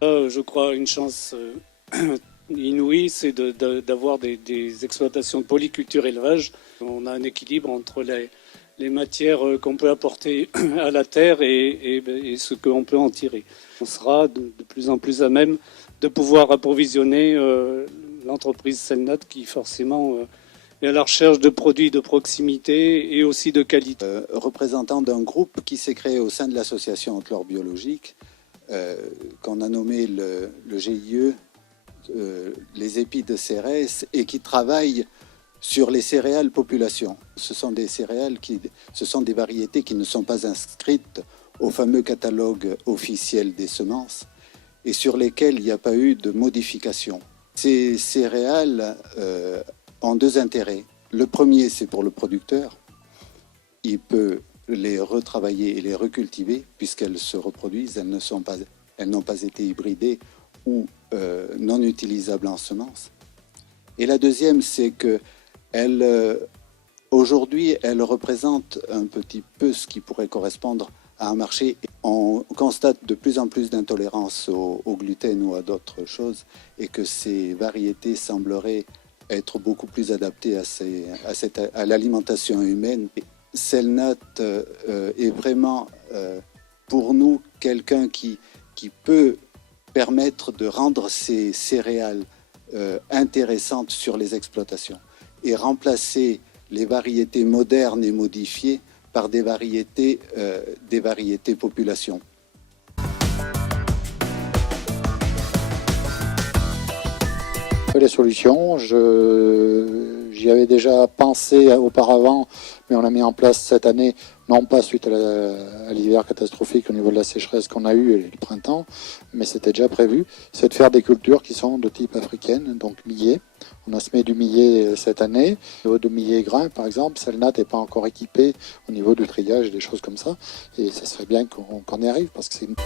Je crois une chance inouïe, c'est d'avoir des exploitations de polyculture élevage. On a un équilibre entre les matières qu'on peut apporter à la terre et ce qu'on peut en tirer. On sera de plus en plus à même de pouvoir approvisionner l'entreprise Selnat qui forcément est à la recherche de produits de proximité et aussi de qualité. Représentant d'un groupe qui s'est créé au sein de l'association Antlore Biologique, qu'on a nommé le GIE, les épis de Cérès, et qui travaille sur les céréales population. Ce sont des céréales ce sont des variétés qui ne sont pas inscrites au fameux catalogue officiel des semences et sur lesquelles il n'y a pas eu de modification. Ces céréales ont deux intérêts. Le premier, c'est pour le producteur. Il peut les retravailler et les recultiver puisqu'elles se reproduisent, elles n'ont pas été hybridées ou non utilisables en semences. Et la deuxième, c'est que aujourd'hui, elles représentent un petit peu ce qui pourrait correspondre à un marché. On constate de plus en plus d'intolérance au gluten ou à d'autres choses et que ces variétés sembleraient être beaucoup plus adaptées à l'alimentation humaine. Selnat est vraiment pour nous quelqu'un qui peut permettre de rendre ces céréales intéressantes sur les exploitations et remplacer les variétés modernes et modifiées par des variétés population. Les solutions, j'y avais déjà pensé auparavant, mais on l'a mis en place cette année, non pas suite à l'hiver catastrophique au niveau de la sécheresse qu'on a eu et le printemps, mais c'était déjà prévu, c'est de faire des cultures qui sont de type africaine, donc millet. On a semé du millet cette année. Au niveau de millet grain, par exemple, Selnat n'est pas encore équipé au niveau du triage et des choses comme ça, et ça serait bien qu'on y arrive, parce que c'est une...